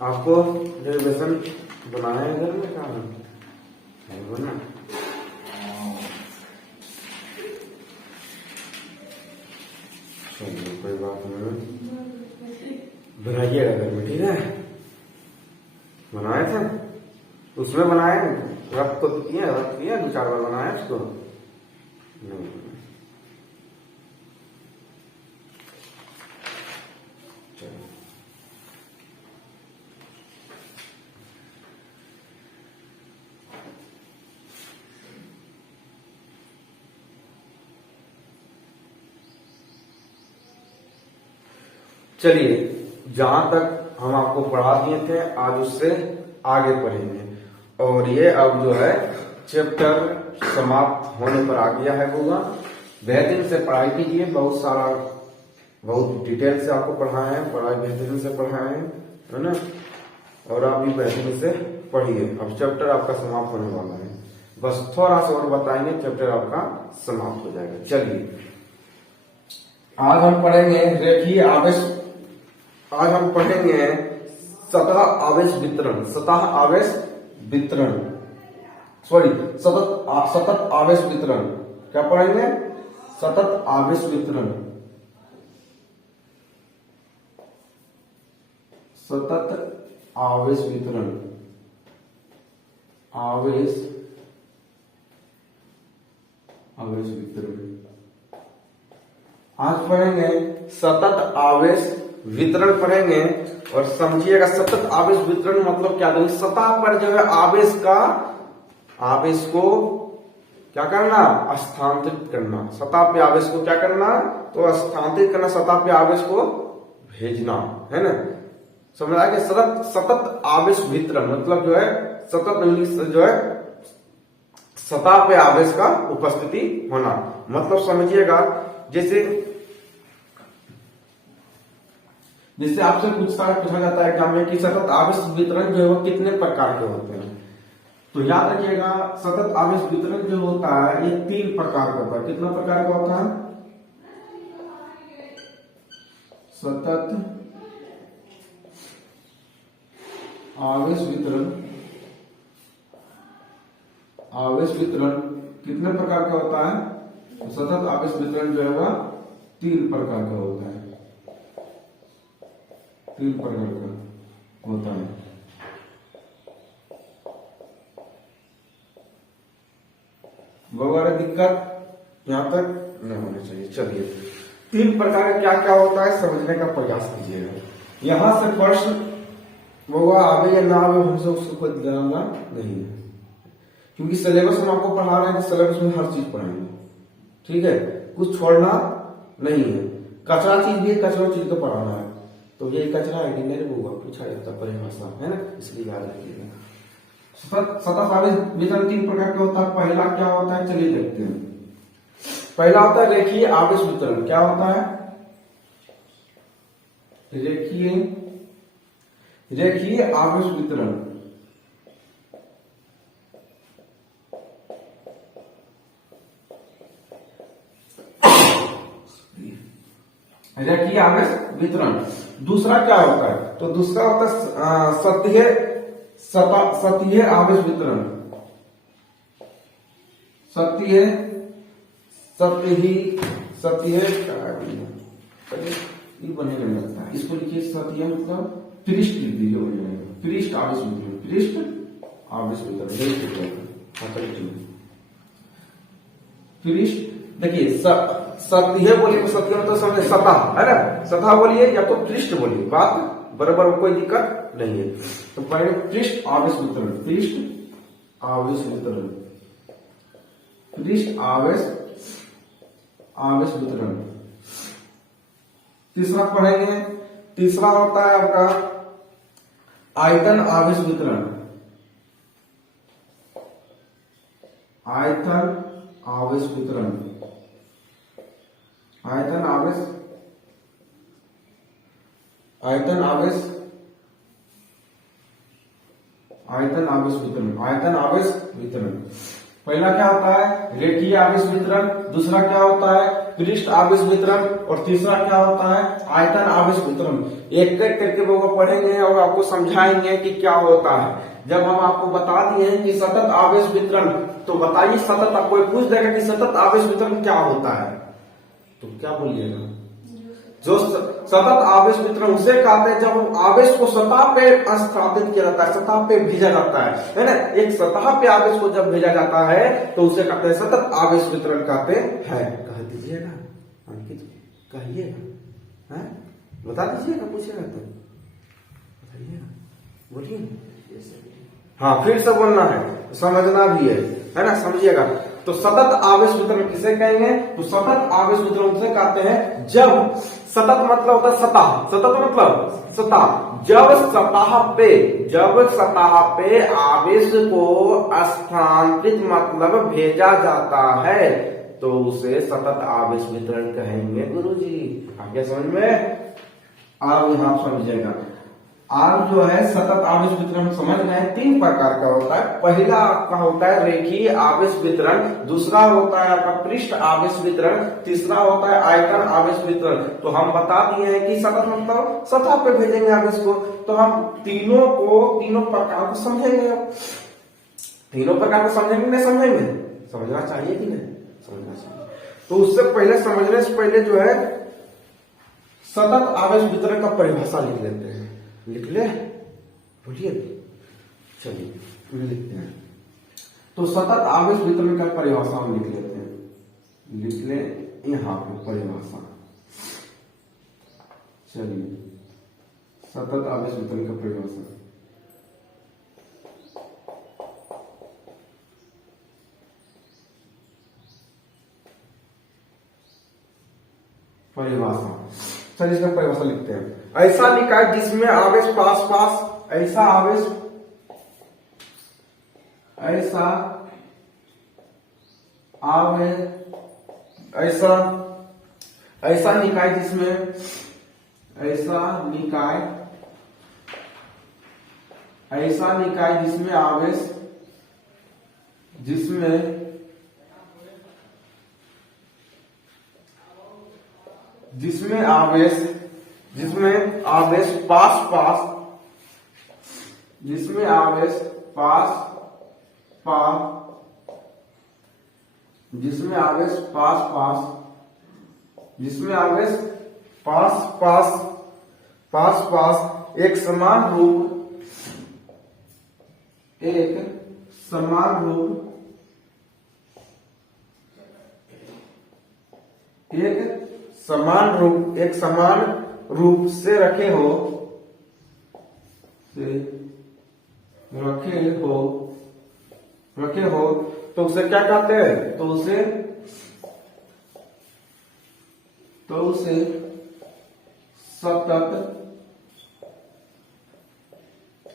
आपको जो व्यसन बनाया है घर में कहा है बना। चलिए कोई बात नहीं, बनाइएगा घर में, ठीक है। बनाए थे उसमें बनाए, रब तो किया 2-4 बार बनाया उसको नहीं। चलिए जहां तक हम आपको पढ़ा दिए थे आज उससे आगे पढ़ेंगे। और ये अब जो है चैप्टर समाप्त होने पर आ गया है होगा। बेहतरीन से पढ़ाई कीजिए, बहुत सारा बहुत डिटेल से आपको पढ़ाए हैं, पढ़ाई बेहतरीन से पढ़ाए है ना। और आप भी बेहतरीन से पढ़िए। अब चैप्टर आपका समाप्त होने वाला है, बस थोड़ा सा और बताएंगे चैप्टर आपका समाप्त हो जाएगा। चलिए आज हम पढ़ेंगे रेखीय आवेश। आज हम पढ़ेंगे सतह आवेश वितरण, सतह आवेश वितरण, सॉरी सतत आवेश वितरण। क्या पढ़ेंगे? सतत आवेश वितरण, सतत आवेश वितरण, आवेश वितरण। आज पढ़ेंगे सतत आवेश वितरण पढ़ेंगे। और समझिएगा सतत आवेश वितरण मतलब क्या है। सतह पर जो है आवेश को क्या करना, स्थानांतरित करना। सतह पे आवेश को क्या करना, तो स्थानांतरित करना, सतह पे आवेश को भेजना, है ना। समझ आ गया। सतत आवेश वितरण मतलब जो है सतत जो है सतह पे आवेश का उपस्थिति होना। मतलब समझिएगा जैसे आपसे पूछा जाता है एग्जाम में कि सतत आवेश वितरण जो है वो कितने प्रकार के होते हैं। तो याद रखिएगा सतत आवेश वितरण जो होता है ये 3 प्रकार का होता है। कितना प्रकार का होता है? सतत आवेश वितरण, कितने प्रकार का होता है? तो सतत आवेश वितरण जो है वह 3 प्रकार का होता है। 3 प्रकार का होता है। वगैरह दिक्कत यहां तक नहीं होनी चाहिए। चलिए 3 प्रकार का क्या क्या होता है समझने का प्रयास कीजिएगा। यहां से प्रश्न वो आवे या ना आवे हमसे उसको कोई जानना नहीं है, क्योंकि सिलेबस हम आपको पढ़ा रहे हैं, सिलेबस में हर चीज पढ़ाएंगे, ठीक है। कुछ छोड़ना नहीं है। कचरा चीज भी कचरा चीज को पढ़ाना है। तो ये कचरा है कि नहीं होगा, पूछा जाता परिभाषा, है ना, इसलिए याद रखिएगा। सतत आवेश वितरण 3 प्रकार का होता है। पहला क्या होता है चलिए देखते हैं। पहला होता है रेखीय आवेश वितरण। क्या होता है? रेखीय आवेश वितरण। रेखीय आवेश वितरण। दूसरा क्या होता है? तो दूसरा होता है सतहीय आवेश वितरण। सतहीय बनेगा लगता है, इसको लिखिए सतहीय मतलब पृष्ठ लिख दीजिए, पृष्ठ आवेश वितरण, पृष्ठ आवेश वितरण। पृष्ठ देखिए सतहीय बोलिए, सतहीय मतलब समझे सतह, है ना। सतह बोलिए या तो पृष्ठ बोलिए, बात बराबर, कोई दिक्कत नहीं है। तो पहले पृष्ठ आवेश वितरण, पृष्ठ आवेश वितरण, पृष्ठ आवेश वितरण। तीसरा पढ़ेंगे, तीसरा होता है आपका आयतन आवेश वितरण। आयतन आवेश वितरण, आयतन आवेश वितरण, आयतन आवेश वितरण। पहला क्या होता है रेखीय आवेश वितरण, दूसरा क्या होता है पृष्ठ आवेश वितरण और तीसरा क्या होता है आयतन आवेश वितरण। एक एक करके वो पढ़ेंगे और आपको समझाएंगे कि क्या होता है। जब हम आपको बता दिए हैं कि सतत आवेश वितरण, तो बताइए सतत, कोई पूछ देगा कि सतत आवेश वितरण क्या होता है तो क्या बोलिएगा? जो सतत आवेश वितरण उसे कहते हैं जब हम आवेश को सतह पे स्थापित किया जाता है, सतह पे भेजा जाता है ना। एक सतह पे आवेश को जब भेजा जाता है तो उसे कहते हैं सतत आवेश वितरण कहते हैं। कह दीजिएगा अंकित, कहिएगा, बता दीजिएगा, पूछेगा तो बताइएगा, बोलिए। हाँ फिर से बोलना है, समझना भी है ना, समझिएगा। तो सतत आवेश वितरण किसे कहेंगे? तो सतत आवेश वितरण उसे कहते हैं जब, सतत मतलब होता है सतह, सतत मतलब सतह, जब सतह पे आवेश को स्थानांतरित मतलब भेजा जाता है तो उसे सतत आवेश वितरण कहेंगे गुरुजी। आगे समझ में? आप यहां समझिएगा। आप जो है सतत आवेश वितरण समझ गए, तीन प्रकार का होता है। पहला आपका होता है रेखीय आवेश वितरण, दूसरा होता है आपका पृष्ठ आवेश वितरण, तीसरा होता है आयतन आवेश वितरण। तो हम बता दिए हैं कि सतत मतलब सतह पे भेजेंगे आवेश को, तो हम तीनों प्रकार को समझेंगे। तीनों प्रकार को समझेंगे नहीं समझेंगे? समझना चाहिए कि नहीं? समझना चाहिए। तो उससे पहले, समझने से पहले जो है सतत आवेश वितरण का परिभाषा लिख लेते हैं। लिख ले, बोलिए, चलिए लिखते हैं। तो सतत आवेश वितरण का परिभाषा हम लिख लेते हैं, लिख ले यहां पे परिभाषा। चलिए सतत आवेश वितरण का परिभाषा, चलिए इसका परिभाषा लिखते हैं। ऐसा निकाय जिसमें आवेश पास पास, ऐसा आवेश, ऐसा आवेश, ऐसा निकाय जिसमें, ऐसा निकाय जिसमें आवेश, जिसमें आवेश पास पास, जिसमें आवेश पास पास, जिसमें आवेश पास पास, जिसमें आवेश पास पास एक समान रूप, एक समान रूप से रखे हो तो उसे क्या कहते हैं? तो उसे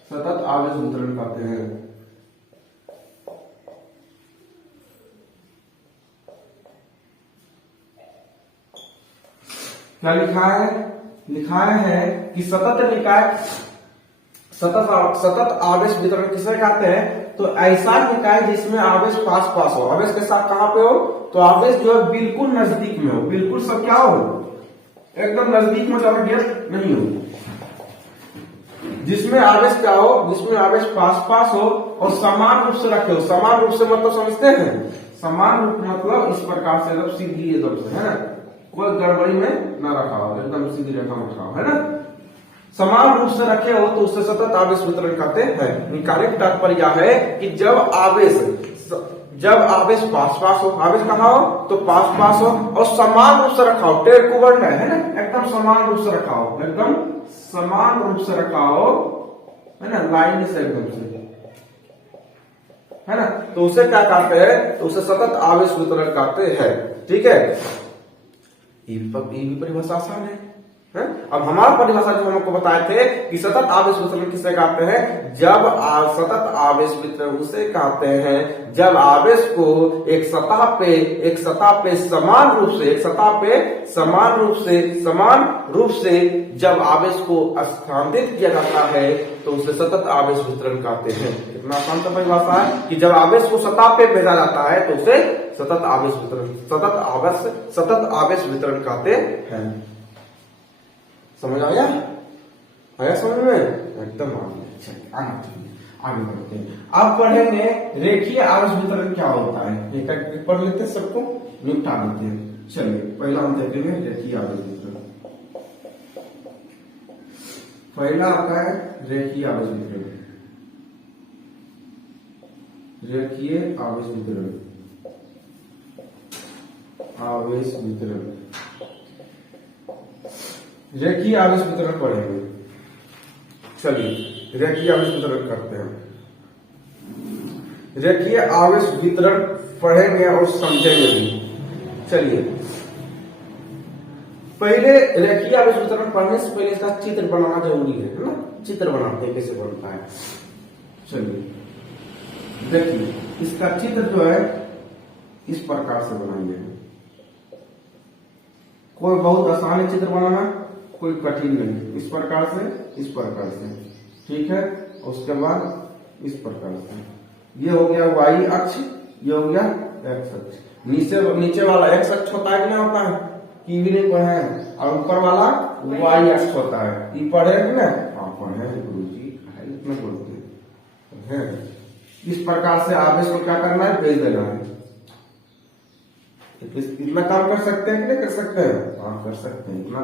सतत आवेश वितरण कहते हैं। क्या लिखा है? लिखा है कि सतत निकाय, सतत आवेश वितरण किसे कहते हैं? तो ऐसा निकाय जिसमें आवेश पास पास हो। आवेश के साथ कहां पे हो? तो आवेश जो है बिल्कुल नजदीक में हो, बिल्कुल सब क्या हो, एकदम नजदीक में, ज्यादा व्यस्त नहीं हो। जिसमें आवेश क्या हो? जिसमें आवेश पास पास हो और समान रूप से रखे हो। समान रूप से मतलब समझते हैं? समान रूप मतलब इस प्रकार से, एकदम सीधी एकदम से, है ना, कोई गड़बड़ी में ना रखा हो, एकदम सीधी रेखा में रखा हो, है ना, समान रूप से रखे हो तो उससे सतत आवेश वितरण कहते हैं। निकाले का तात्पर्य है कि जब आवेश पास पास हो, आवेश कहाँ हो? तो पास पास हो और समान रूप से रखा हो, टेढ़ कुबड़ में, है ना, एकदम समान रूप से रखा हो, एकदम समान रूप से रखा हो, है ना, लाइन से एकदम से, है ना, तो उसे क्या कहते हैं? तो उसे सतत आवेश वितरण कहते हैं। ठीक है, ये भी परिभाषा आसान है? अब हमारा परिभाषा जो हम आपको बताए थे कि सतत आवेश वितरण किसे कहते हैं, जब सतत आवेश वितरण उसे कहते हैं जब आवेश को एक सतह पे समान रूप से जब आवेश को स्थानांतरित किया जाता है तो उसे सतत आवेश वितरण कहते हैं। कितना आसान सा परिभाषा है कि जब आवेश को सतह पे भेजा जाता है तो उसे सतत आवेश वितरण कहते हैं। समझ आया समझ में? एकदम आगे बढ़ते हैं। अब पढ़ेंगे रेखीय आवेश वितरण क्या होता है, ये पढ़ लेते हैं, सबको निपटा देते हैं। चलिए पहला हम देखेंगे रेखीय आवेश वितरण। पहला आपका है रेखीय आवेश वितरण। रेखीय आवेश वितरण रेखीय आवेश वितरण पढ़ेंगे। चलिए रेखीय आवेश वितरण करते हैं। रेखीय आवेश वितरण पढ़ेंगे और समझेंगे भी। चलिए पहले रेखीय आवेश वितरण पढ़ने से पहले इसका चित्र बनाना जरूरी है ना। चित्र बनाते हैं, कैसे बनता है। चलिए देखिए इसका चित्र जो है इस प्रकार से बनाएंगे। कोई बहुत आसान है चित्र बनाना, कोई कठिन नहीं। इस प्रकार से ठीक है। उसके बाद इस प्रकार से ये हो गया y अक्ष, ये हो गया x अक्ष। नीचे वाला x अक्ष होता है कि नहीं होता है, कि भी नहीं पढ़े हैं, और ऊपर वाला y अक्ष होता है। ये पढ़े कि नहीं? हाँ पढ़े गुरु जी, इतना बोलते हैं। इस प्रकार से आवेश को क्या करना है, भेज देना है। इतना काम कर सकते हैं कि नहीं कर सकते हैं? हाँ कर सकते हैं, इतना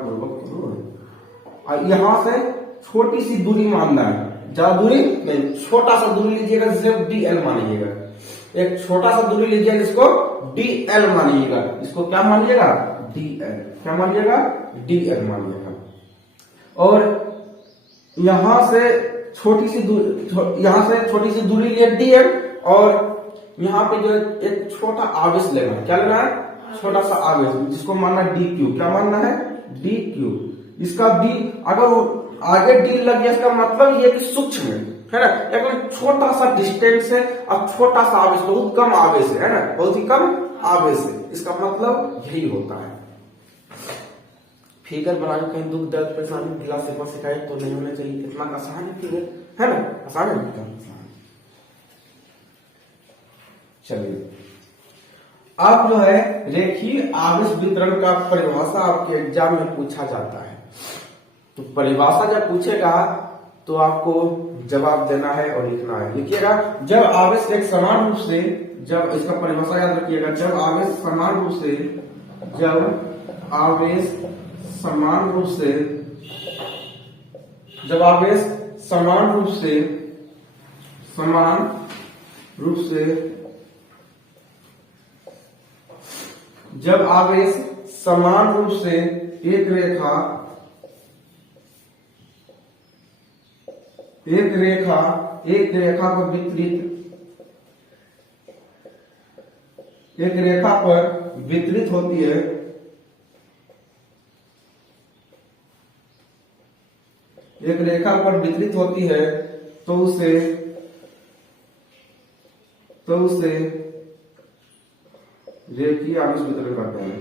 और यहां से छोटी सी दूरी मानना है, ज्यादा दूरी नहीं, छोटा सा दूरी लीजिएगा जिसे dl मानिएगा। एक छोटा सा दूरी लीजिएगा जिसको dl मानिएगा। इसको क्या मानिएगा, dl। क्या मानिएगा, dl मानिएगा। और यहां से छोटी सी दूरी लिए dl, और यहाँ पे जो एक छोटा आवेश लेना है। क्या लेना है, छोटा सा आवेश, जिसको मानना है dq। क्या मानना है, dq। इसका d अगर आगे d लग गया, इसका मतलब ये कि सूक्ष्म है ना, एकदम छोटा सा डिस्टेंस है और छोटा सा आवेश, बहुत कम आवेश है ना, बहुत ही कम आवेश है। इसका मतलब यही होता है। फिगर बनाने कहीं दुख दर्द परेशानी ढीला से शिकायत तो नहीं होना चाहिए। इतना आसान है फिगर, है ना, आसान है। चलिए अब जो है रेखीय आवेश वितरण का परिभाषा आपके एग्जाम में पूछा जाता है। तो परिभाषा जब पूछेगा तो आपको जवाब देना है और लिखना है। लिखिएगा, जब आवेश एक समान रूप से, जब इसका परिभाषा याद रखिएगा, जब आवेश समान रूप से जब आवेश समान रूप से एक रेखा पर वितरित होती है, तो उसे रेखीय आवेश वितरण करते हैं।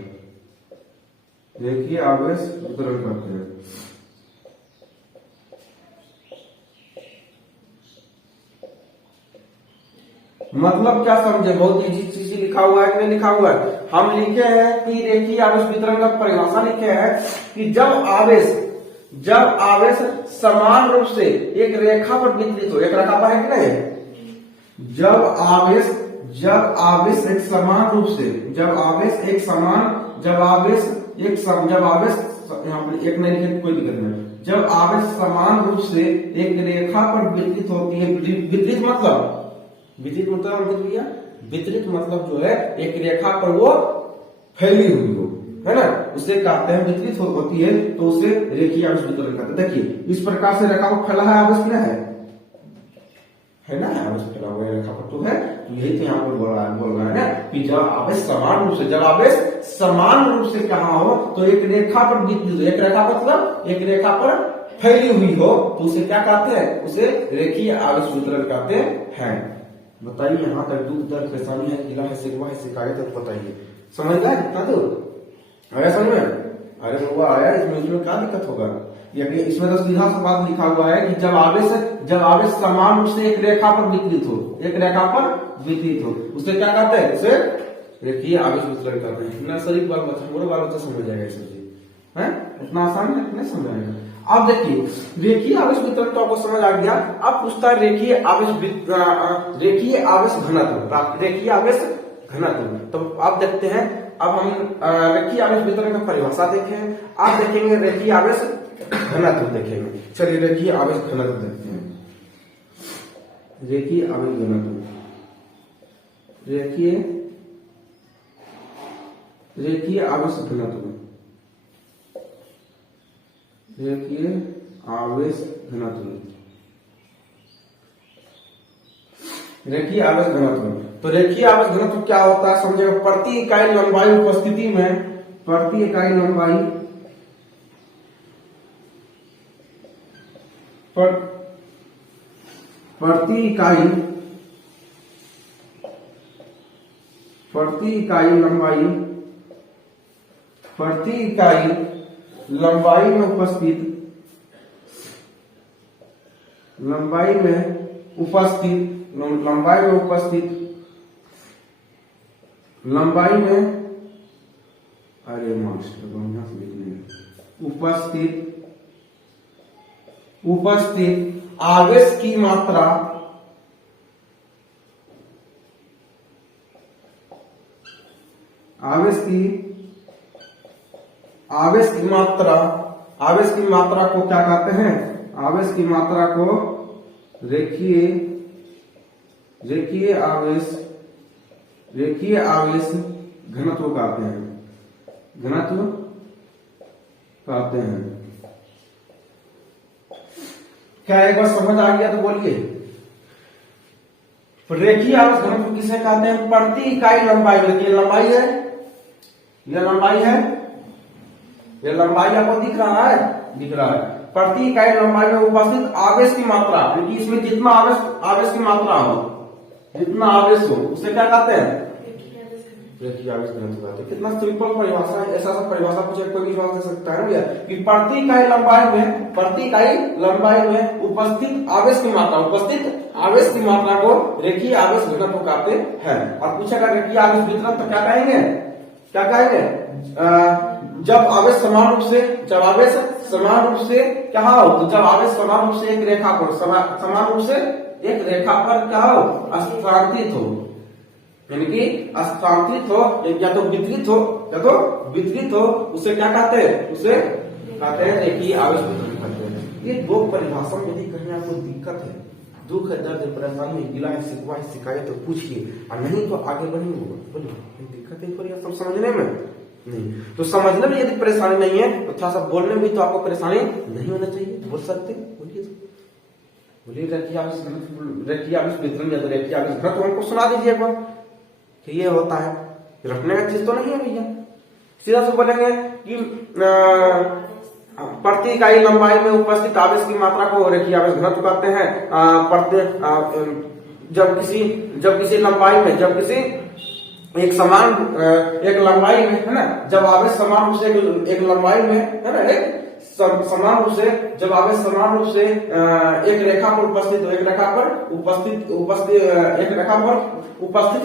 मतलब क्या समझे, बहुत इजी चीज लिखा हुआ है कि नहीं लिखा हुआ है। हम लिखे हैं कि रेखीय आवेश वितरण का परिभाषा लिखे हैं कि जब आवेश समान रूप से एक रेखा पर वितरित हो, एक रेखा पर है कि नहीं, जब आवेश एक समान रूप से, जब आवेश यहाँ पर एक नहीं लिखे कोई दिक्कत नहीं, जब आवेश समान रूप से एक रेखा पर वितरित होती है। वितरित मतलब जो है एक रेखा पर वो फैली हुई हो, है ना, उसे कहते हैं वितरित होती है, तो उसे रेखीय आवेश वितरण कहते हैं। देखिए इस प्रकार से रेखा को फैला है आवेश क्या है ना, आवेश फैला हुआ रेखा पर तो है। तो यही तो यहाँ पर बोल रहा है ना कि जब आवेश समान रूप से, जब आवेश समान रूप से कहा हो तो एक रेखा पर वितरित हो, एक रेखा पर मतलब एक रेखा पर फैली हुई हो तो उसे क्या कहते हैं, उसे रेखीय आवेश वितरण कहते हैं। बताइए यहाँ तक दुख दर्द परेशानी है, गिला है, शिकवा है, शिकायत है, तो बताइए समझ गए कितना दूर आया समझ में? अरे बाबा आया, इसमें क्या दिक्कत होगा? इसमें तो सीधा सा बात लिखा हुआ है कि जब आवेश समान रूप से एक रेखा पर वितरित हो, एक रेखा पर वितरित हो, उसे क्या कहते हैं, उसे रेखीय आवेश वितरण करते हैं। इतना शरीफ बाल बच्चा, मोरे बाल बच्चा समझ जाएगा ये सब चीज, है उतना आसान है, नहीं समझ आएगा। अब देखिए रेखीय आवेश वितरण तो आपको समझ आ गया। अब पूछता है रेखीय आवेश घनत्व, रेखीय आवेश घनत्व। तो आप देखते हैं, अब हम रेखीय आवेश वितरण का परिभाषा देखें, आप देखेंगे रेखीय आवेश घनत्व देखेंगे। चलिए रेखीय आवेश घनत्व देखते हैं। रेखीय आवेश घनत्व, रेखीय आवेश घनत्व, रेखीय आवेश घनत्व, रेखीय आवेश घनत्व। तो रेखीय आवेश घनत्व क्या होता है समझेगा, प्रति इकाई लंबाई उपस्थिति में, प्रति इकाई लंबाई प्रति इकाई लंबाई में उपस्थित, अरे मास्टर बढ़िया से लिखने, उपस्थित आवेश की मात्रा, आवेश की मात्रा को क्या कहते हैं, आवेश की मात्रा को रेखीय आवेश घनत्व कहते हैं, क्या एक बार समझ आ गया तो बोलिए। रेखीय आवेश घनत्व किसे कहते हैं, प्रति इकाई लंबाई में, ये लंबाई है, ये लंबाई आपको दिख रहा है, प्रति इकाई लंबाई में उपस्थित आवेश की मात्रा, क्योंकि इसमें जितना आवेश की मात्रा हो, जितना आवेश हो उसे क्या कहते हैं, रेखीय आवेश घनत्व कहते हैं। कितना सिंपल परिभाषा है, ऐसा परिभाषा पूछे कोई विश्वास कर सकता है भैया कि प्रति इकाई लंबाई में उपस्थित आवेश की मात्रा को रेखीय आवेश घनत्व कहते हैं। और पूछेगा रेखीय आवेश वितरण तो क्या कहेंगे, जब आवेश समान रूप से क्या हो, तो जब आवेश समान रूप से एक रेखा पर क्या हो, स्थानांतरित हो, यानी कि स्थानांतरित हो या तो वितरित हो, उसे क्या कहते हैं, रेखीय आवेश वितरण कहते हैं। ये दो परिभाषा में यदि कहीं आपको दिक्कत है, दुख है, दर्द है, परेशानी है, गिला है, शिकवा है, शिकायत तो पूछिए, और नहीं तो आगे बढ़ेंगे। बोलिए दिक्कत है सब समझने में नहीं, तो समझने में यदि परेशानी नहीं है तो थोड़ा सा बोलने में भी तो आपको परेशानी नहीं होना चाहिए, बोल सकते, बोलिए रेखीय आवेश वितरण या रेखीय आवेश घनत्व हमको सुना दीजिए एक बार कि ये होता है। रखने का चीज तो नहीं है भैया, सीधा से बोलेंगे कि प्रति इकाई लंबाई में उपस्थित आवेश की मात्रा को रेखीय आवेश घनत्व कहते हैं। जब किसी लंबाई में, एक लंबाई में, है ना, जब आवेश समान रूप से एक लंबाई में, है ना, समान रूप से जब आवेश समान रूप से एक रेखा पर उपस्थित हो, एक रेखा पर उपस्थित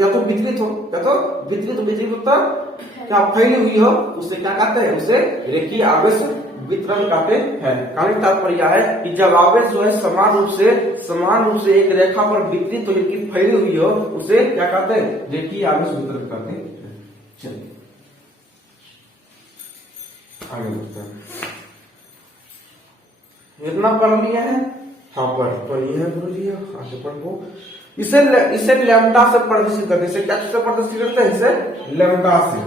या तो वितरित हो क्या फैली हुई हो, उसे क्या कहते हैं, उसे रेखीय आवेश वितरण कहते हैं। कहने का तात्पर्य है कि जब आवेश जो है समान रूप से एक रेखा पर वितरित हो, लेकिन फैली हुई हो, उसे क्या कहते हैं, रेखीय आवेश वितरण कहते हैं। चलिए आगे बढ़ते हैं। इतना पढ़ लिया है, हाँ पढ़िए है गुरु जी, आगे पढ़ो। इसे लैम्डा से प्रदर्शित करते हैं, इसे क्या से प्रदर्शित करते हैं, इसे लैम्डा से,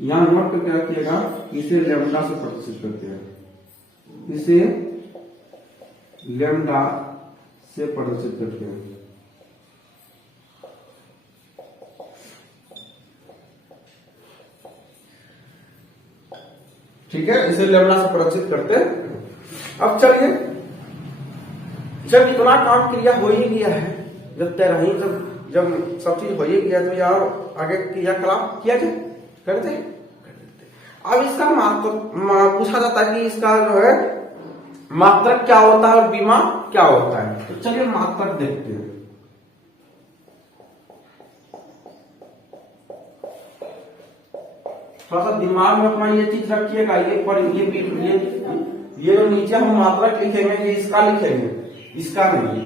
यहां नोट करके रखिएगा, इसे लैम्डा से प्रदर्शित करते हैं, इसे लैम्डा से प्रदर्शित करते हैं। ठीक है, इसे लेमड़ा से प्रदर्शित करते हैं। अब चलिए, जब इतना काम क्रिया हो ही गया है, जब तैराही जब सब चीज हो ही गया, तो यार आगे क्रियाकलाप किया जाए, करते हैं। अब इसका मात्रक पूछा जाता है कि इसका जो है मात्रक क्या होता है और बीमा क्या होता है। तो चलिए मात्रक देखते हैं। थोड़ा सा दिमाग में अपना ये चीज रखिएगा, ये जो नीचे हम मात्रक लिखेंगे ये इसका लिखेंगे, इसका नहीं,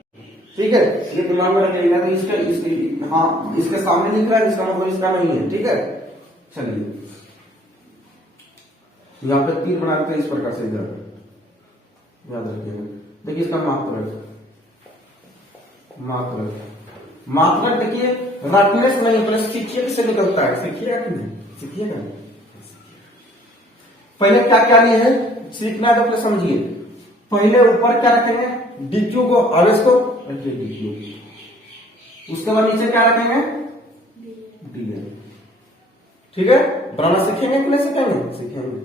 ठीक है। ये दिमाग में रखिएगा। तो इसके हाँ, इसके सामने लिख रहा है, इसका मतलब इसका नहीं है, ठीक है। चलिए यहाँ पे तीर बना के इस प्रकार से इधर याद रखिएगा। देखिए इसका मात्रक देखिए रटने से नहीं, पहले सीखिए से निकलता है। सीखिएगा कि नहीं? सीखिएगा। पहले क्या क्या लिए है, सीखना है तो पहले समझिए। पहले ऊपर क्या रखेंगे, डीक्यू को, आवेश को रखिए डीक्यू। उसके बाद नीचे क्या रखेंगे, डीएल। ठीक है, बनाना सीखेंगे कि नहीं सीखेंगे? सीखेंगे।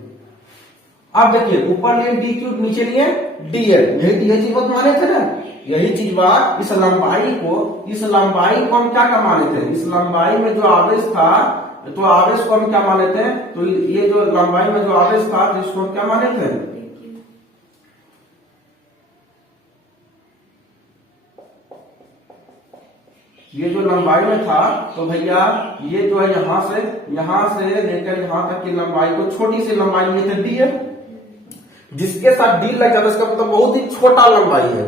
अब देखिए ऊपर लिए डीक्यू, नीचे लिए डीएल। यही चीज माने थे ना, यही चीज बात। इस लंबाई को हम क्या माने थे, इस लंबाई में जो आवेश था, तो आवेश को हम क्या माने थे, तो ये जो लंबाई में जो आवेश था जिसको हम क्या माने थे, ये जो लंबाई में था, तो भैया ये जो है यहां से लेकर यहां तक की लंबाई को छोटी सी लंबाई में थे डीएल। जिसके साथ डी लग जाता है उसका मतलब बहुत ही छोटा लंबाई है,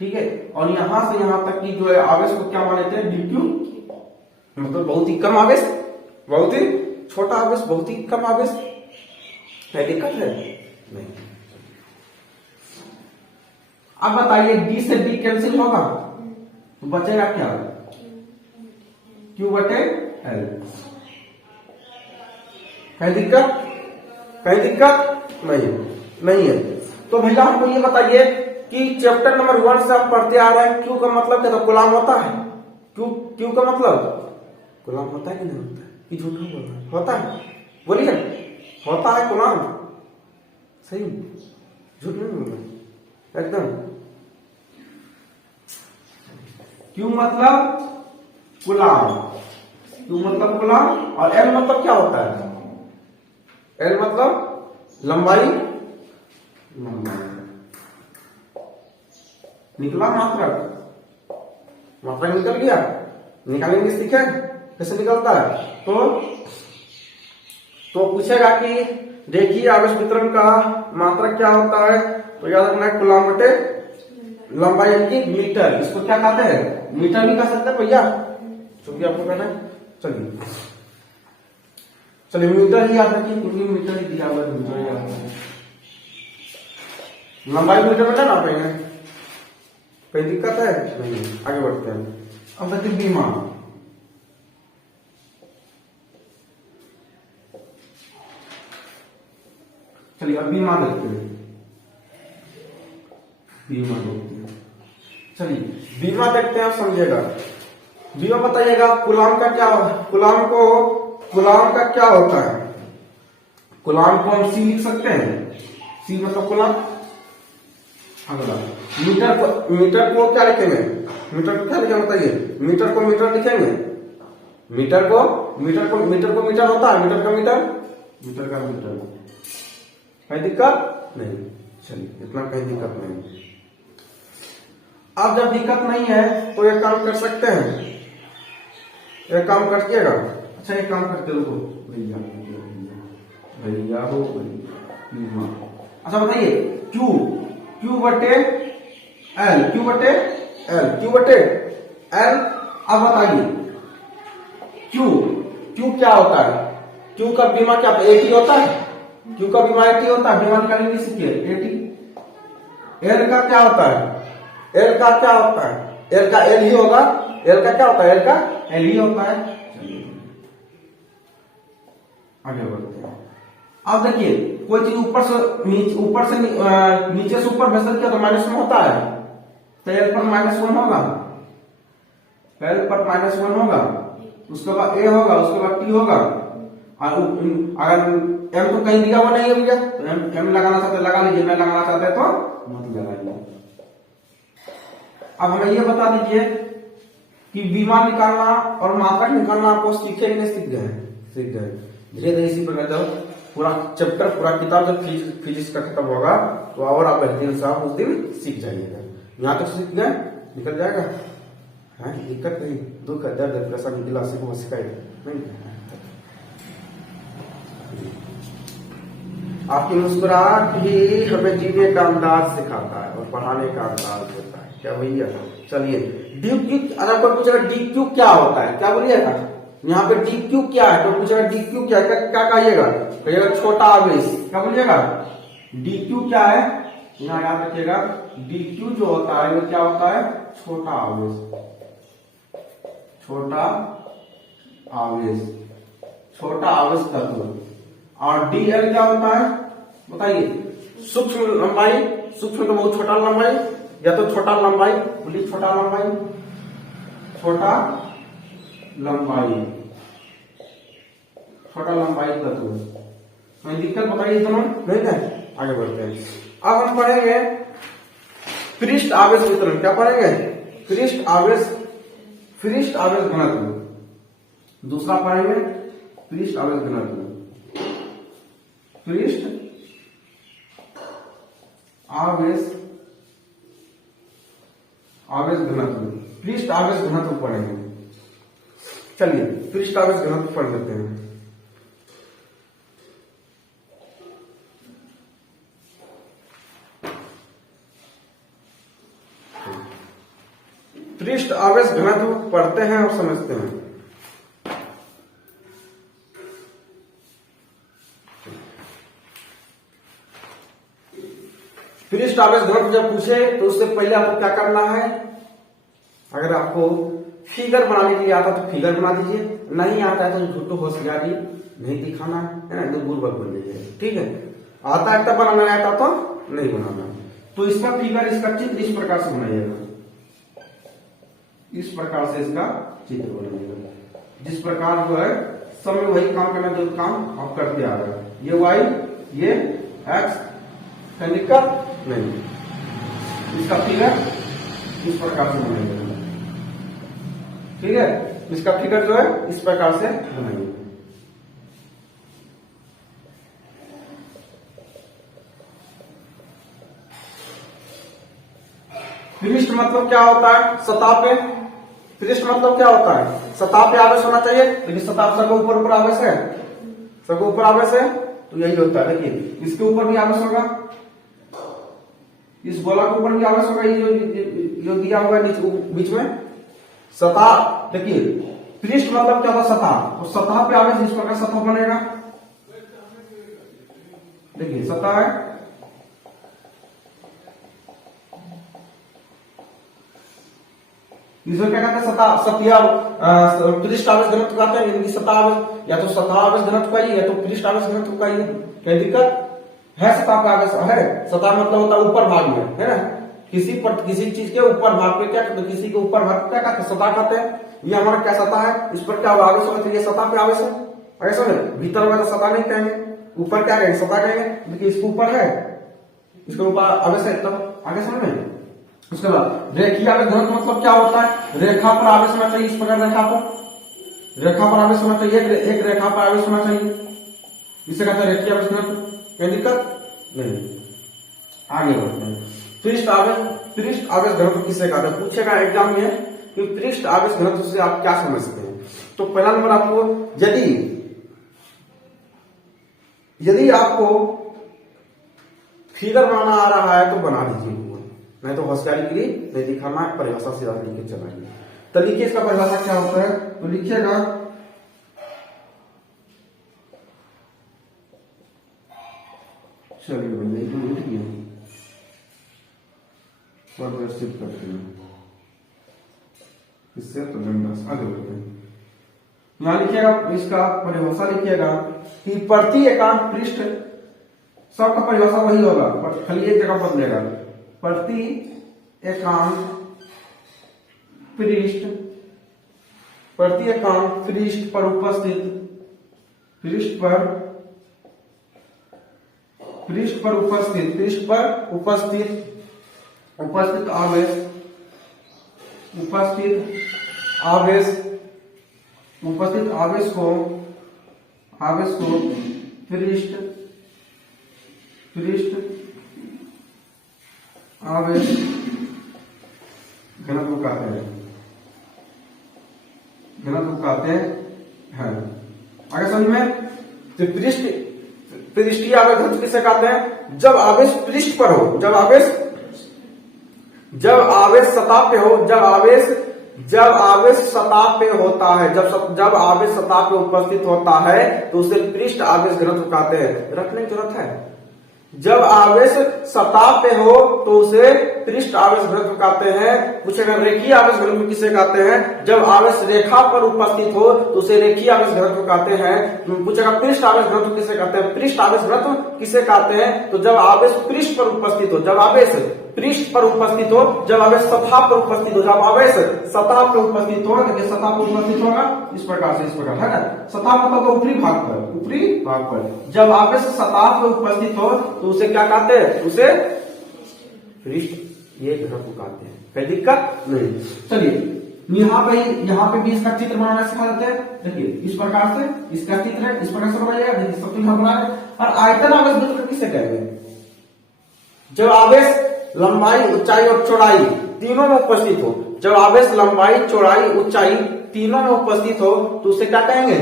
ठीक है। और यहां से यहां तक की जो है आवेश को क्या माने थे, डीक्यू, मतलब बहुत ही कम आवेश, बहुत ही छोटा आवेश, बहुत ही कम आवेश। क्या दिक्कत है? नहीं। अब बताइए डी से डी कैंसिल होगा तो बचेगा क्या, क्यू बटे एल। कहीं दिक्कत नहीं है। तो भैया हमको ये बताइए कि चैप्टर नंबर 1 से आप पढ़ते आ रहे हैं, क्यू का मतलब क्या था, गुलाम होता है। क्यू का मतलब गुलाम होता है कि नहीं होता है, कि झूठ बोल रहा है, होता है, बोलिए होता है गुलाम, सही, झूठ नहीं बोल रहा एकदम। क्यू मतलब गुलाम, और एल मतलब क्या होता है, एल मतलब लंबाई। निकला मात्रक निकल गया, निकालेंगे, सीखे कैसे निकलता है। तो पूछेगा कि देखिए आवेश वितरण का मात्रक क्या होता है, तो याद रखना है गुलाम बटे लंबाई की मीटर। इसको क्या कहते हैं, मीटर भी कह सकते हैं भैया, क्योंकि आपको कहना है। चलिए मीटर ही याद रखिए, क्योंकि मीटर ही दिया हुआ है, मीटर याद रखिए। लंबाई मीटर में ना पाएंगे, कोई दिक्कत है नहीं। आगे बढ़ते हैं। अब देखिए बीमा। चलिए अब बीमा देखते हैं। चलिए बीमा देखते हैं, समझिएगा। बीमा बताइएगा गुलाम का क्या, गुलाम का क्या होता है। गुलाम को हम सी लिख सकते हैं, सी मतलब गुलाम। अगला मीटर को क्या लिखेंगे, मीटर को क्या लिखेंगे बताइए, मीटर को मीटर लिखेंगे, मीटर को मीटर होता है, मीटर का मीटर। कहीं दिक्कत नहीं, चलिए इतना कहीं दिक्कत नहीं। अब जब दिक्कत नहीं है तो एक काम कर सकते हैं, एक काम करिएगा। अच्छा एक काम करते हो भैया हो। अच्छा बताइए क्यू बटे एल। अब बताइए क्यू क्या होता है, क्यू का बीमा क्या एटी होता है, क्यू का बीमा एटी होता है, बीमा निकालेंगे सीखिए एटी। एल का क्या होता है, एल का एल ही होगा, एल का क्या होता है, एल का एल ही होता है। आगे बढ़ते हैं। अब देखिए कोई चीज ऊपर से नीचे से ऊपर भेजकर क्या तो माइनस में होता है, तो एल पर -1 होगा, एल पर -1 होगा, उसके बाद ए होगा, उसके बाद टी होगा। अगर एम तो कहीं दिया हुआ नहीं है भैया, तो एम लगाना चाहते लगा लीजिए, मैं लगाना चाहते तो मत लगाइए। अब हमें ये बता दीजिए कि विमा निकालना और मात्रक निकालना आपको सीखे कि नहीं सीख गए? सीख गए। धीरे धीरे इसी प्रकार जब पूरा चैप्टर पूरा किताब जब फिजिक्स का खत्म होगा तो और आप बेहतरीन साहब उस दिन सीख जाइएगा। यहाँ तक सीख गए, निकल जाएगा, है दिक्कत नहीं, दुख है, दर्द है, प्रेशर गिला सीखो शिकायत नहीं। आपकी मुस्कुराहट ही हमें जीने का अंदाज सिखाता है और पढ़ाने का अंदाज देता है। क्या भैया? चलिए डी क्यू, अगर कोई पूछेगा डी क्यू क्या होता है, क्या बोलिएगा? यहाँ पे डी क्यू क्या है, कोई पूछेगा डी क्यू क्या है, क्या कहिएगा? कहिएगा छोटा आवेश। क्या बोलिएगा? डी क्यू क्या है? यहाँ याद रखिएगा, डी क्यू जो होता है वो क्या होता है? छोटा आवेश, छोटा आवेश, छोटा आवेश तत्व। और डीएल क्या होता है बताइए? सूक्ष्म लंबाई, सूक्ष्म तो बहुत छोटा लंबाई, या तो छोटा लंबाई, बोलिए छोटा लंबाई, छोटा लंबाई, छोटा लंबाई तत्व। कोई दिक्कत बताइए दोनों? नहीं ना, आगे बढ़ते हैं। अब हम पढ़ेंगे पृष्ठ आवेश वितरण। क्या पढ़ेंगे? पृष्ठ आवेश, पृष्ठ आवेश घनत्व। दूसरा पढ़ेंगे पृष्ठ आवेश घनत्व, पृष्ठ आवेश, आवेश घनत्व, पृष्ठ आवेश घनत्व पढ़ेंगे। चलिए पृष्ठ आवेश घनत्व पढ़ लेते हैं। पृष्ठ आवेश घनत्व पढ़ते हैं और समझते हैं। पृष्ठ आवेश घनत्व जब पूछे तो उससे पहले आपको क्या करना है? अगर आपको फिगर बनाने के लिए आता तो फिगर बना दीजिए, नहीं आता है तो झूठो होशियारी नहीं दिखाना है ना, एकदम बुर्बक बन जाइए। ठीक है, आता है तब बनाना, आता तो नहीं बनाना। तो इसका फिगर, इसका चित्र इस प्रकार से बनाइएगा, इस प्रकार से इसका चित्र बनाइएगा। जिस प्रकार जो है सब में वही काम करना जो काम आप करते आ रहे हैं। ये वाई, ये एक्स, दिक्कत नहीं। इसका फिगर इस प्रकार से बनाइएगा। ठीक है, इसका फिगर जो है इस प्रकार से बनाइए। पृष्ठ मतलब क्या होता है? सतह पे। पृष्ठ मतलब क्या होता है? सतह पे आवेश होना चाहिए, लेकिन सतह सबके ऊपर ऊपर आवेश है, सबके ऊपर आवेश है, तो यही होता है। देखिए इसके ऊपर भी आवेश होगा, इस गोला के ऊपर भी आवेश होगा, ये जो दिया हुआ है बीच में सतह। देखिए पृष्ठ मतलब क्या होता? सतह। तो सतह पे आवेश इस प्रकार सतह बनेगा। देखिए सतह है, इसमें क्या कहते हैं? सतह, सतिया पृष्ठ आवेश घनत्व कहते हैं, यानी सतह आवेश, या तो सतह आवेश घनत्व कहिए या तो पृष्ठ आवेश घनत्व कहिए। क्या दिक्कत है? सतह का आवेश है, सतह मतलब होता है ऊपर भाग में, है ना, किसी चीज के ऊपर भाग पे क्या कहते हैं? किसी के ऊपर भाग क्या कहते हैं? सतह कहते हैं। ये हमारा क्या सतह है? इस पर क्या आवेश होगा? ये सतह पे आवेश है, ऐसा नहीं। भीतर में तो सतह नहीं कहेंगे, ऊपर क्या कहेंगे? सतह कहेंगे। देखिए इसके ऊपर है, इसके ऊपर आवेश है, तब आगे समझ में। उसके बाद रेखीय आवेश घनत्व मतलब क्या होता है? रेखा पर आवेश होना चाहिए, इस प्रकार रेखा पर आवेश होना चाहिए, एक रेखा पर आवेश होना चाहिए, इसे कहते हैं रेखीय आवेश घनत्व। कोई दिक्कत नहीं। आगे बढ़ते हैं। पृष्ठ आवेश घनत्व किसे कहते हैं? पूछेगा एग्जाम में कि पृष्ठ आवेश घनत्व से आप क्या समझते हैं। तो पहला नंबर आपको, यदि आपको फिगर बनाना आ रहा है तो बना लीजिए, नहीं तो होशियारी के लिए नहीं दिखाना है, परिभाषा से लिख के चलाइए। तो लिखिए इसका परिभाषा क्या होता है, तो लिखिएगा चलिए भैया लिख दिए, प्रदर्शित करते हैं इससे तो आगे बढ़ते हैं। यहां लिखिएगा, इसका परिभाषा लिखिएगा कि प्रति एकांक पृष्ठ, सबका परिभाषा वही होगा, खाली एक जगह बदलेगा। प्रति एकांक पृष्ठ प्रति एकांक पृष्ठ पर उपस्थित उपस्थित आवेश को पृष्ठ आवेश घनत्व कहते हैं। आगे समझ में, तो पृष्ठीय आवेश घनत्व किसे कहते हैं? जब आवेश पृष्ठ पर हो, जब आवेश सतह पे हो, जब आवेश सतह पे होता है, जब आवेश सतह पे उपस्थित होता है तो उसे पृष्ठ आवेश घनत्व कहते हैं। रखने की जरूरत है। जब आवेश सतह पे हो तो उसे पृष्ठ आवेश घनत्व कहते हैं। पूछेगा रेखीय आवेश घनत्व किसे कहते हैं? जब आवेश रेखा पर उपस्थित हो तो उसे रेखीय आवेश घनत्व कहते हैं। पूछेगा पृष्ठ आवेश घनत्व किसे कहते हैं? पृष्ठ आवेश घनत्व किसे कहते हैं? तो जब आवेश पृष्ठ पर उपस्थित हो, जब आवेश पृष्ठ पर उपस्थित हो, जब आवेश सतह पर उपस्थित हो, जब आवेश सतह पर उपस्थित हो, देखिए सतह पर उपस्थित होगा इस प्रकार से, इस प्रकार है ना, सतह मतलब ऊपरी भाग पर, जब आवेश सतह पर उपस्थित हो तो उसे क्या कहते हैं? उसे पृष्ठ ये घनत्व कहते हैं। कोई दिक्कत नहीं। चलिए यहाँ पे भी इसका चित्र बनाना सिखा देते हैं। देखिए इस प्रकार से इसका चित्र है, इस प्रकार से बनाइएगा। देखिए सब यहाँ बना है। और आयतन आवेश घनत्व किसे कहेंगे? जब आवेश लंबाई, ऊंचाई और चौड़ाई तीनों में उपस्थित हो, जब आवेश लंबाई, चौड़ाई, ऊंचाई तीनों में उपस्थित हो तो उसे क्या कहेंगे?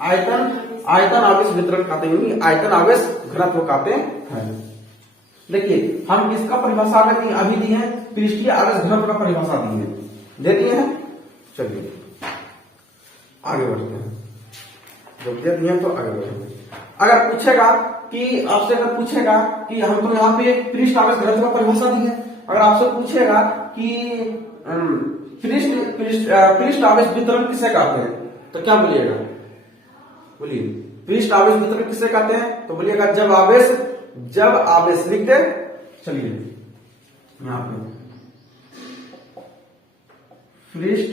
आयतन आवेश वितरण कहते हैं, आयतन आवेश घनत्व कहते हैं। देखिए हम इसका परिभाषा अभी दी है, पृष्ठीय आवेश घनत्व का परिभाषा दे दिए हैं। चलिए आगे बढ़ते हैं। जब दे दिए तो आगे बढ़ेंगे। अगर पूछेगा कि आपसे हम तो यहाँ पे पृष्ठ आवेश घनत्व का परिभाषा दी है, अगर आपसे पूछेगा कि पृष्ठ आवेश वितरण किसे कहते हैं तो क्या बोलिएगा? बोलिए पृष्ठ आवेश वितरण किसे कहते हैं? तो बोलिएगा जब आवेश लिखते, चलिए यहाँ पे पृष्ठ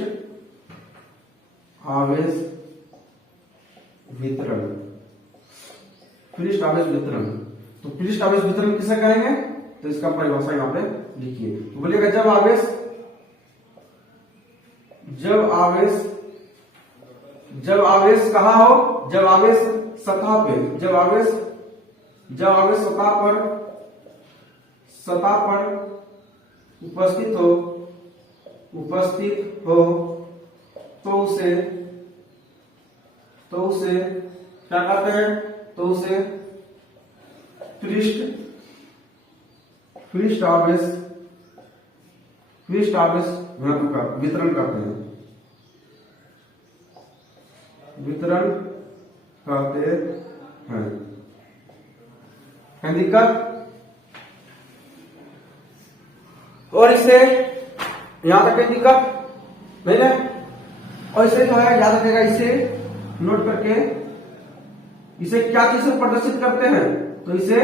आवेश वितरण, तो पृष्ठ आवेश वितरण किसे कहेंगे? तो इसका परिभाषा यहाँ पे लिखिए। तो बोलिएगा जब आवेश कहाँ हो? जब आवेश सतह पे, जब आवेश सतह पर उपस्थित हो तो उसे क्या कहते हैं? तो उसे पृष्ठ आवेश घनत्व का वितरण करते हैं, दिक्कत। और इसे यहां तक कोई दिक्कत नहीं है। और इसे जो है याद रखिएगा, इसे नोट करके इसे क्या चीज से प्रदर्शित करते हैं? तो इसे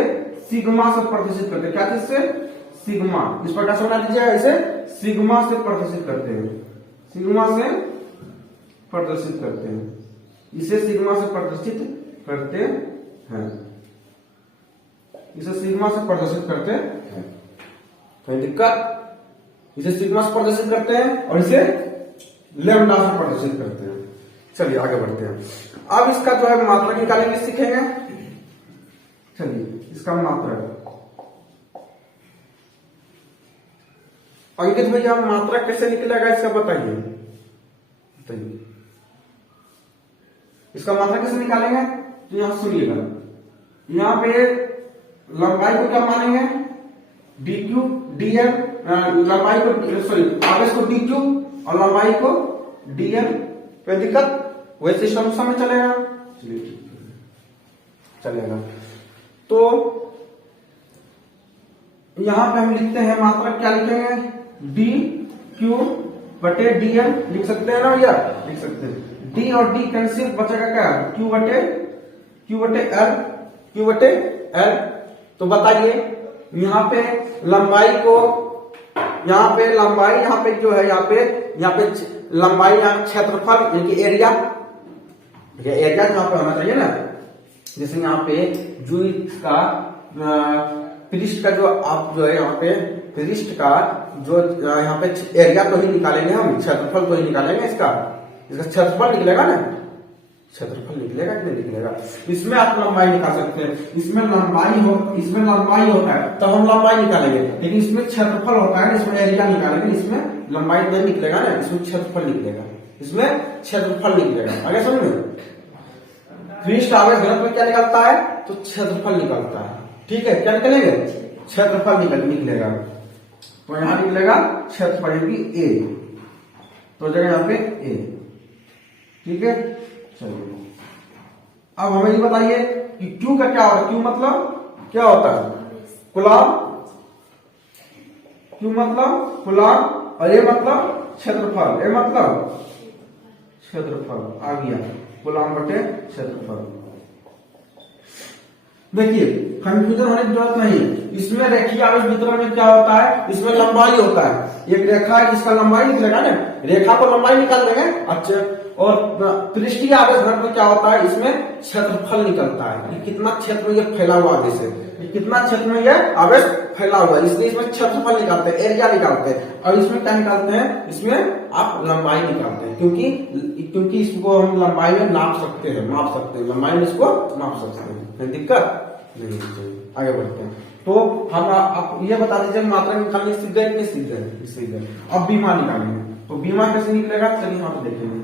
सिग्मा से प्रदर्शित करते हैं। क्या चीज से? सिग्मा। इस प्रकार से बना लीजिएगा, इसे सिग्मा से प्रदर्शित करते हैं, इसे सिग्मा से प्रदर्शित करते हैं। कोई दिक्कत? इसे सिग्मा से प्रदर्शित करते हैं और इसे लैम्डा से प्रदर्शित करते हैं। चलिए आगे बढ़ते हैं। अब इसका जो है मात्रक निकालेंगे, सीखेंगे। चलिए इसका मात्रक, अंकित भैया मात्रक कैसे निकलेगा इसका बताइए। इसका मात्रक कैसे निकालेंगे? तो यहां सुनिएगा, यहां पे लंबाई को क्या मानेंगे? dq dl, लंबाई को आवेश को dq और लंबाई को dl। कोई दिक्कत? वैसे सिस्टम में चलेगा, चलेगा। तो यहां पे हम लिखते हैं मात्रक, क्या लिखेंगे? dq बटे dl लिख सकते हैं ना भैया? लिख सकते हैं। d और d कैंसिल, बचेगा क्या? q बटे l। तो बताइए यहाँ पे लंबाई को यहाँ पे लंबाई, यहाँ पे जो है यहाँ पे लंबाई, यहाँ क्षेत्रफल यानी कि एरिया, एरिया यहाँ पे होना चाहिए ना। जैसे यहाँ पे जो इसका पृष्ठ का जो आप जो है यहाँ पे पृष्ठ का जो यहाँ पे एरिया तो ही निकालेंगे हम, क्षेत्रफल तो ही निकालेंगे, इसका क्षेत्रफल निकलेगा ना, क्षेत्रफल निकलेगा कि नहीं निकलेगा। इसमें आप लंबाई निकाल सकते हैं, इसमें लंबाई होता है तो हम लंबाई निकालेंगे, लेकिन इसमें क्षेत्रफल होता है, इसमें एरिया निकालेंगे, इसमें लंबाई नहीं निकलेगा ना, इसमें क्षेत्रफल निकलेगा, इसमें क्षेत्रफल निकलेगा। आगे समझ में, पृष्ठ आवेश घनत्व क्या निकलता है, तो क्षेत्रफल निकलता है। ठीक है, क्या निकलेंगे, क्षेत्रफल निकलेगा। तो यहां निकलेगा क्षेत्रफल की ए, तो जगह यहाँ पे ए। ठीक है, चलिए अब हमें ये बताइए कि Q का क्या होता है। Q मतलब क्या होता है, कूलॉम। Q मतलब कूलॉम और A मतलब क्षेत्रफल, A मतलब क्षेत्रफल। आ गया कूलॉम बटे क्षेत्रफल। देखिए कंफ्यूजन होने की जरूरत नहीं, इसमें रेखीय आवेश वितरण में क्या होता है, इसमें लंबाई होता है। एक रेखा है जिसका लंबाई निकलेगा ना, रेखा को लंबाई निकाल देंगे। अच्छा, और पृष्ठीय आवेश घनत्व क्या होता है, इसमें क्षेत्रफल निकलता है कि कितना क्षेत्र में ये फैला हुआ आवेश है, कितना क्षेत्र में ये आवेश फैला हुआ है, इसलिए इसमें क्षेत्रफल निकालते हैं, एरिया निकालते हैं। और इसमें क्या निकालते हैं, इसमें आप लंबाई निकालते हैं, क्योंकि इसको हम लंबाई में नाप सकते हैं, लंबाई में इसको नाप सकते हैं, कोई दिक्कत नहीं। आगे बढ़ते हैं, तो हम आप ये बता दीजिए मात्रा निकालने सीख गए कि नहीं सीख गए। अब बीमा निकालेंगे, तो बीमा कैसे निकलेगा, चलिए यहाँ पे देखेंगे।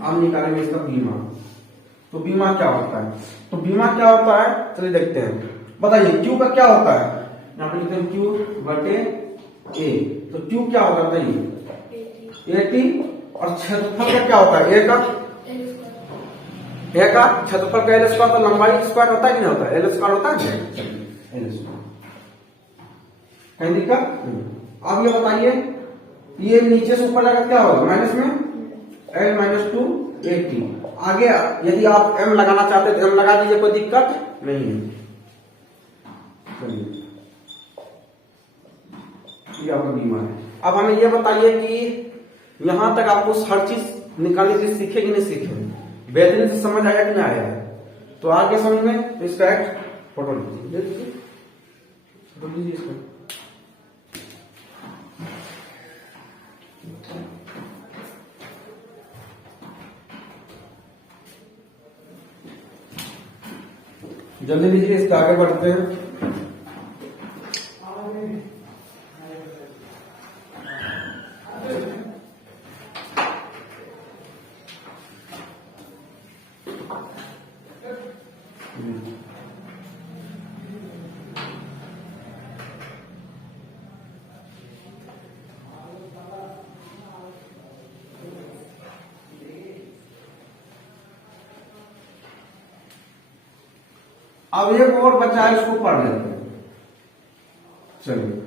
हम निकालेंगे इसका बीमा। तो बीमा क्या होता है, तो बीमा क्या होता है, चलिए देखते हैं। बताइए Q का क्या होता है, यहाँ पे लिखते हैं Q बटे A। तो Q क्या होता है बताइए, 80। और क्षेत्रफल का क्या होता है, ए का क्षेत्रफल का एल स्क्वायर, तो लंबाई स्क्वायर होता है कि नहीं होता है, एल स्क्वायर होता है, एल स्क्वायर। कहीं दिक्कत। अब ये बताइए, ये नीचे से ऊपर जाकर क्या होगा, माइनस में L - 2 80। आगे यदि आप m लगाना चाहते हैं तो m लगा दीजिए, कोई दिक्कत नहीं है। चलिए ये आपका बीमा है। अब हमें ये बताइए कि यहां तक आपको हर चीज निकालने के लिए सीखे कि नहीं सीखे, बेहतरीन से समझ आया कि नहीं आया है। तो आगे समझ में, तो इसका एक फोटो लीजिए, फोटो लीजिए इसका। जल्दी लीजिए, इसका आगे बढ़ते हैं। अब एक और बचा है, इसको पढ़ लेते हैं। चलिए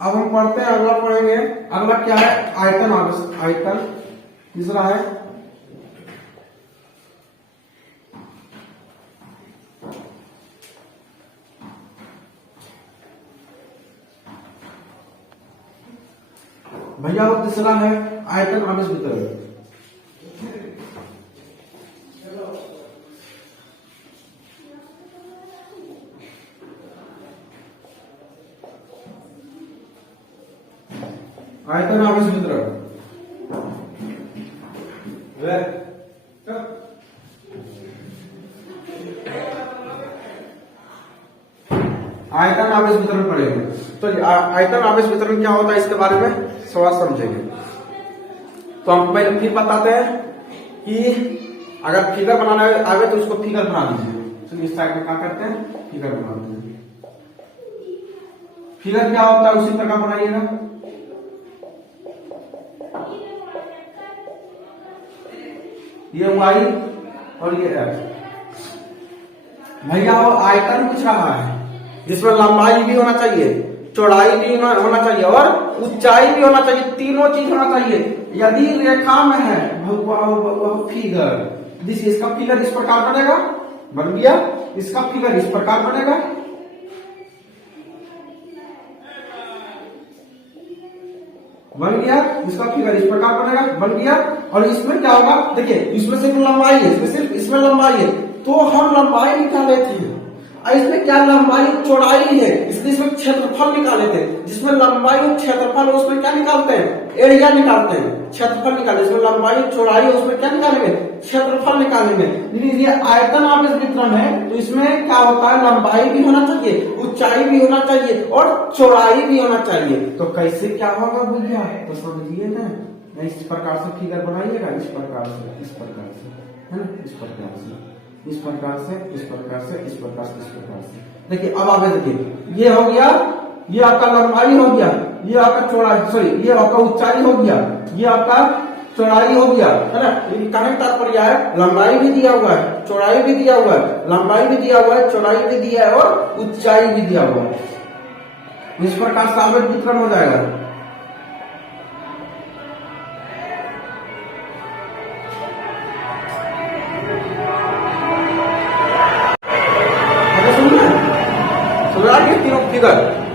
अब हम पढ़ते हैं, अगला पढ़ेंगे। अगला क्या है, आयतन आवेश, आयतन। तीसरा है भैया, वो तीसरा है आयतन आवेश वितरण। आयतन आवेश वितरण, आयतन आवेश वितरण पढ़ेंगे। तो आयतन आवेश वितरण क्या होता है, इसके बारे में थोड़ा समझेंगे। तो हम पहले फिर बताते हैं कि अगर फिगर बनाना आवे तो उसको फिगर बना दीजिए। चलिए इस साइड में क्या करते हैं, फिगर बनाते हैं। फिगर क्या होता है उसी प्रकार बनाइएगा। ये y और ये x। भैया वो आयतन पूछ रहा है जिसमें लंबाई भी होना चाहिए, चौड़ाई भी होना चाहिए और ऊंचाई भी होना चाहिए, तीनों चीज होना चाहिए। यदि रेखा में है फिगर, इसका फिगर इस प्रकार बनेगा, बन गया। इसका फिगर इस प्रकार बनेगा, बन गया, इसका फिगर इस प्रकार बनेगा, बन गया। और इसमें क्या होगा, देखिए इसमें सिर्फ लंबाई है, इसमें लंबाई है, तो हम लंबाई निकाले थे। और इसमें क्या लंबाई चौड़ाई है, इसलिए इसमें क्षेत्रफल निकाले थे। जिसमें लंबाई और क्षेत्रफल है उसमें क्या निकालते हैं, एरिया निकालते हैं, क्षेत्रफल निकाले। इसमें लंबाई चौड़ाई है उसमें क्या निकालेंगे, क्षेत्रफल निकालेंगे। ये आयतन आवेश वितरण है, तो इसमें क्या होता है, लंबाई भी होना चाहिए, ऊंचाई भी होना चाहिए और चौड़ाई भी होना चाहिए। तो कैसे क्या होगा भैया, तो समझिए ना, इस प्रकार से फिगर बनाइएगा, इस प्रकार से, इस प्रकार से, है ना, इस प्रकार से, इस प्रकार से, इस प्रकार से, इस प्रकार से, इस प्रकार से। देखिए अब आगे देखिए, ये हो गया, ये आपका लंबाई हो गया, ये आपका चौड़ाई, सॉरी ये आपका ऊंचाई हो गया, ये आपका चौड़ाई हो गया, है ना। कहने का तात्पर्य है लंबाई भी दिया हुआ है, चौड़ाई भी दिया हुआ है, लंबाई भी दिया हुआ है, चौड़ाई भी दिया है और ऊंचाई भी दिया हुआ है। इस प्रकार से आवेश वितरण हो जाएगा।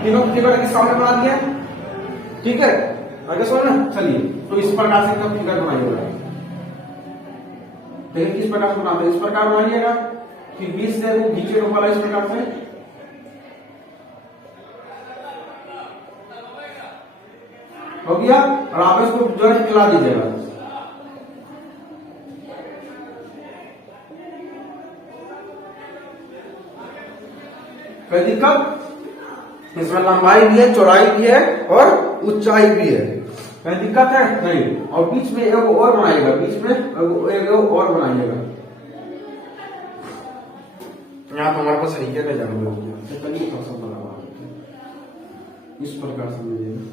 तीनों फिगर के सामने बना दिया, ठीक है, आगे सुनो ना। चलिए तो इस प्रकार से इसका फिगर बनाइएगा। देखिए किस प्रकार से बनाते हैं, इस प्रकार बनाइएगा कि बीच से वो नीचे को वाला इस प्रकार से, हो गया। और आप इसको जो है खिला दीजिएगा। कोई दिक्कत, इसमें लंबाई भी है, चौड़ाई भी है और ऊंचाई भी है, कोई दिक्कत है नहीं। और बीच में एक और बनाइएगा, बीच में एक और बनाइएगा। यहाँ तो हमारे पास तरीके का जानवर हो गया, चलिए थोड़ा सा बड़ा इस प्रकार से मिलेगा।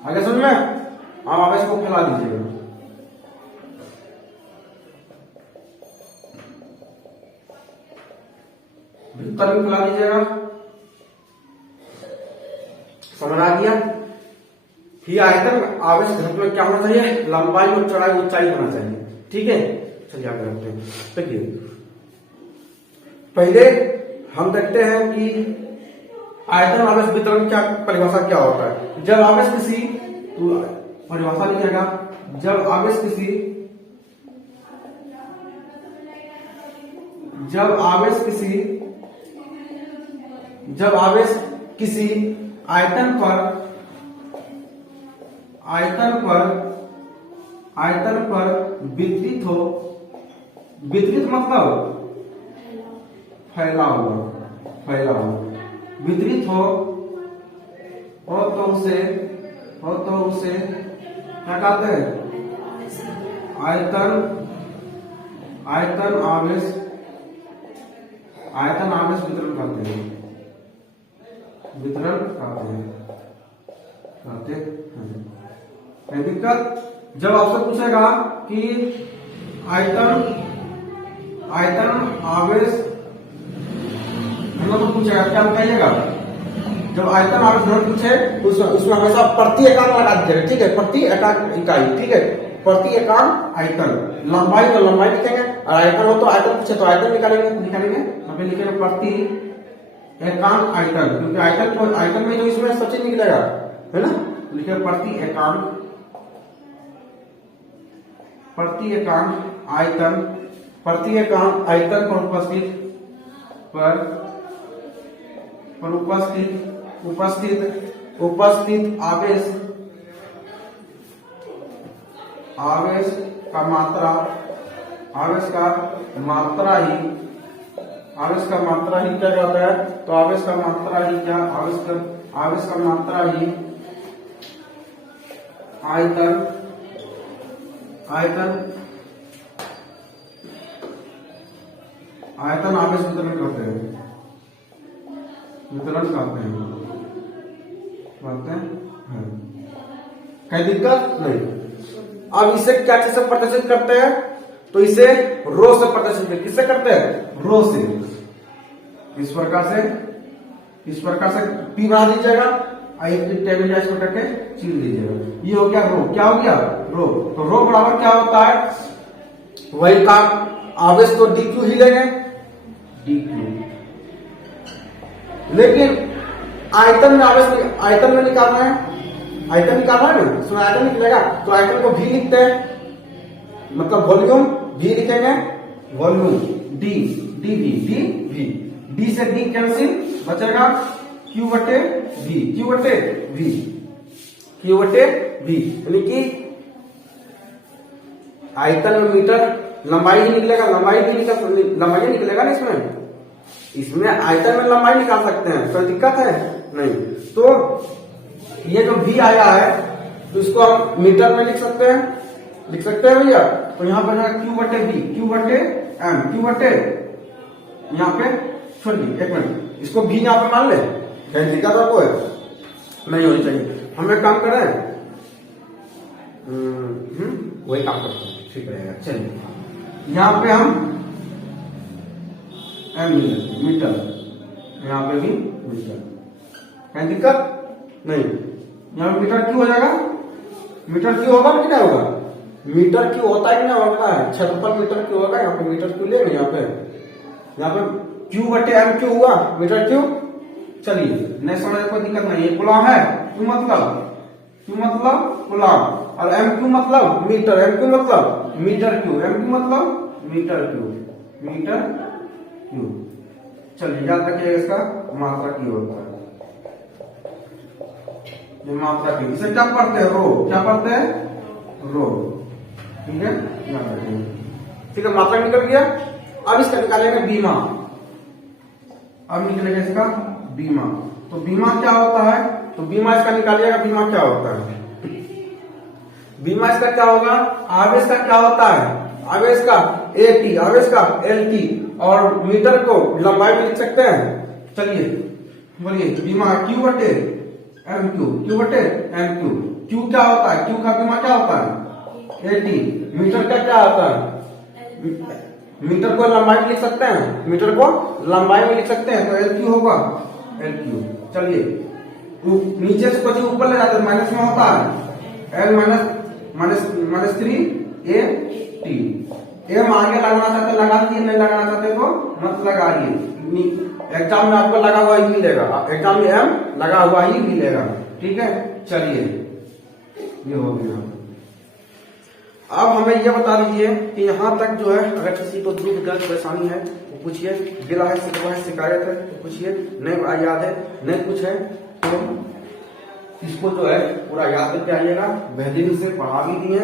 आगे समझ में, आप इसको फैला दीजिएगा। भीतर भी फैला दीजिएगा, समझ आ गया। फिर आयतन आवेश घनत्व में क्या होना चाहिए, लंबाई और चौड़ाई ऊंचाई होना चाहिए, ठीक है। चलिए आगे रखते हैं। देखिए पहले हम देखते हैं कि आयतन आवेश वितरण क्या परिभाषा क्या होता है। जब आवेश किसी, परिभाषा लिखिएगा, जब आवेश किसी, जब आवेश किसी, जब आवेश किसी आयतन पर, आयतन पर वितरित हो, वितरित मतलब फैला हुआ, फैला हुआ, वितरित हो तो उसे क्या कहते हैं, आयतन आवेश वितरण कहते हैं, वितरण कहते हैं। दिक्कत, जब आपसे पूछेगा कि आयतन आवेश तो पूछेगा, क्या बताइएगा। जब आयतन आवेश घनत्व पूछे तो उसमें हमेशा प्रति एकांक लगा दीजिएगा, ठीक है, प्रति एकांक इकाई, ठीक है, प्रति एकांक आयतन। लंबाई तो लंबाई लिखेंगे, और आयतन हो तो आयतन पूछे तो आयतन निकालेंगे, यहाँ पे लिखेंगे प्रति एकांक आयतन, क्योंकि आयतन में जो इसमें सचिन निकलेगा, है ना, लिखे प्रति एकांक आयतन, प्रति एकांक आयतन पर उपस्थित आवेश का मात्रा, आवेश का मात्रा ही क्या कहता है, तो आवेश का मात्रा ही क्या, आवेश का मात्रा ही आयतन आवेश वितरण करते हैं, कहीं दिक्कत नहीं। अब इसे क्या चीज से प्रदर्शित करते हैं, तो इसे रो से प्रदर्शित, किससे करते हैं, रो से, इस प्रकार से पी बना दीजिएगा और एक टेबल का इसको करके चीन दीजिएगा। ये हो गया रो। क्या हो गया? रो। तो रो बराबर क्या होता है? वही काम, आवेश तो डी क्यू ही लेंगे, डी क्यू, लेकिन आयतन में आयतन में निकालना है, आयतन निकालना है ना, इसमें आयतन निकलेगा तो आयतन को भी लिखते हैं, मतलब वॉल्यूम भी लिखेंगे, volume D, D V, D V, D से डी कैंसिल, बचेगा क्यू बटे वी, क्यू बटे वी, क्यू बटे वी, यानी कि आयतन में मीटर, लंबाई ही निकलेगा, लंबाई निकलेगा ना इसमें आयतन में लंबाई निकाल सकते हैं, कोई दिक्कत है नहीं। तो ये जो v आया है तो इसको हम मीटर में लिख सकते हैं भैया। तो यहाँ पर है q बटे v, q बटे m, q बटे, यहाँ पे छोड़िए एक मिनट, इसको v यहाँ पे मान ले, कहीं दिक्कत आपको है नहीं होनी चाहिए। हम एक काम करें, वही काम करते हैं, ठीक रहेगा। चलिए यहाँ पे हम m मीटर, यहाँ पे भी मीटर, कहीं दिक्कत नहीं। यहाँ पे मीटर क्यों हो जाएगा, मीटर क्यों होगा कि क्या होगा, मीटर क्यों होता है कि ना होता है, क्षेत्रफल मीटर क्यों होगा, यहाँ पे मीटर क्यों लेंगे, यहाँ पे क्यू बटे एम क्यों हुआ, मीटर क्यों। चलिए नहीं समझ, कोई दिक्कत नहीं। ये गुलाम है, क्यों मतलब गुलाम, और एम क्यू मतलब मीटर, एम क्यू मतलब मीटर क्यू, एम क्यू मतलब मीटर क्यू, मीटर क्यू। चलिए याद रखिए इसका मात्रा क्यू होता है, ये मात्रा क्यू। इसे क्या पढ़ते हैं, रो, क्या पढ़ते हैं, रो, ठीक है, याद रखिए। ठीक है, मात्रा निकल गया। अब इसका निकालेंगे बीमा, अब निकलेगा इसका बीमा। तो बीमा क्या होता है, तो बीमा इसका निकालिएगा, बीमा क्या होता है, बीमा इसका क्या होगा, आवेश का क्या होता है, आवेश का AT, आवेश का LT, और मीटर को लंबाई में लिख सकते हैं। चलिए बोलिए, बीमा Q बटे एम क्यू, क्यू बटे एम क्यू। क्यू क्या होता है, क्यू का बीमा क्या होता है AT। मीटर का क्या होता है, मीटर को लंबाई में लिख सकते हैं, मीटर को लंबाई में लिख सकते हैं, तो LQ होगा LQ। चलिए नीचे से कुछ ऊपर ले जाते हैं, माइनस में होता है L माइनस 3AT। एम आगे लगाना चाहते लगा दिए, नहीं लगाना चाहते तो मत लगाइए, एग्जाम में आपको लगा हुआ ही मिलेगा, एग्जाम में एम लगा हुआ ही मिलेगा, ठीक है। चलिए ये हो गया। अब हमें यह बता दीजिए कि यहाँ तक जो है, अगर किसी को दूध दर्द परेशानी है तो पूछिए, गिला है, शिकवा है, शिकायत है तो पूछिए, नहीं याद है नहीं कुछ है तो इसको जो है पूरा याद करके आइएगा, बेहतरीन से पढ़ा भी दिए।